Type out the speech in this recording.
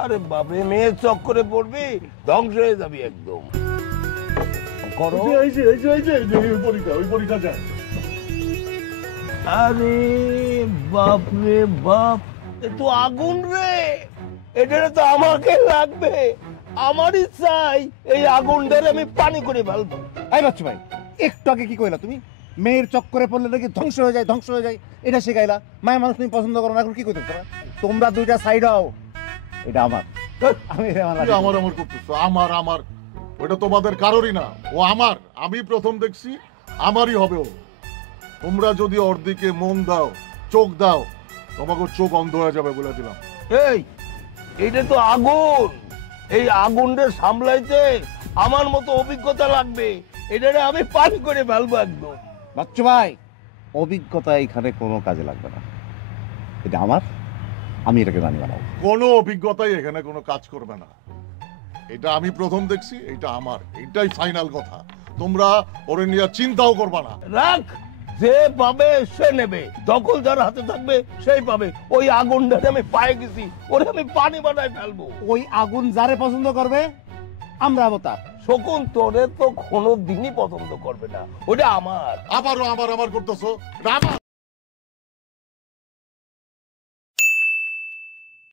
আরে বাপরে, মেয়ের চক্করে পড়বি, ধ্বংস হয়ে যাবি একদম। করো। ওই পরীক্ষা যায়। আরে বাপরে বাপ, এ তো আগুন রে, এটা তো আমাকে লাগবে। আমারই চাই এই আগুনটারে আমি পানি করে ফেলবো। এই বাচ্চু ভাই, একটু আগে কি কইলা তুমি? মেয়ের চক্করে পড়লে নাকি ধ্বংস হয়ে যায়, ধ্বংস হয়ে যায়, এটা শিখাইলা। মায়ের মানুষ তুমি পছন্দ করো না, এখন কি কইতে তোমরা? তোমরা দুইটা সাইড হও, এটা আমার। আমি আমার আমার করতেছো, আমার আমার ওটা তোমাদের কারোরই না, ও আমার। আমি প্রথম দেখছি, আমারই হবে ও। তোমরা যদি ওর দিকে মন দাও, চোখ দাও, তোমাকে চোখ অন্ধ হয়ে যাবে বলে দিলাম। এই, এটা তো আগুন, এই আগুনটা সামলাইতে আমার মতো অভিজ্ঞতা লাগবে। এটারে আমি পানি করে ফেলবো একদম। বাচ্চু ভাই, অভিজ্ঞতা এখানে কোনো কাজে লাগবে না, এটা আমার, আমি এটাকে রানী বানাবো। কোনো অভিজ্ঞতাই এখানে কোনো কাজ করবে না। এটা আমি প্রথম দেখছি, এটা আমার, এটাই ফাইনাল কথা। তোমরা ওরে নিয়ে চিন্তাও করবা না। রাখ, যে পাবে সে নেবে, দখল যার হাতে থাকবে সেই পাবে। ওই আগুনটারে আমি পায়ে গেছি, ওরে আমি পানি বানায় ফেলবো। ওই আগুন যারে পছন্দ করবে আমরা হবো তার। শকুন, তোরে তো কোনো দিনই পছন্দ করবে না, ওটা আমার। আবারও আমার আমার করতেছো, এটা আমার।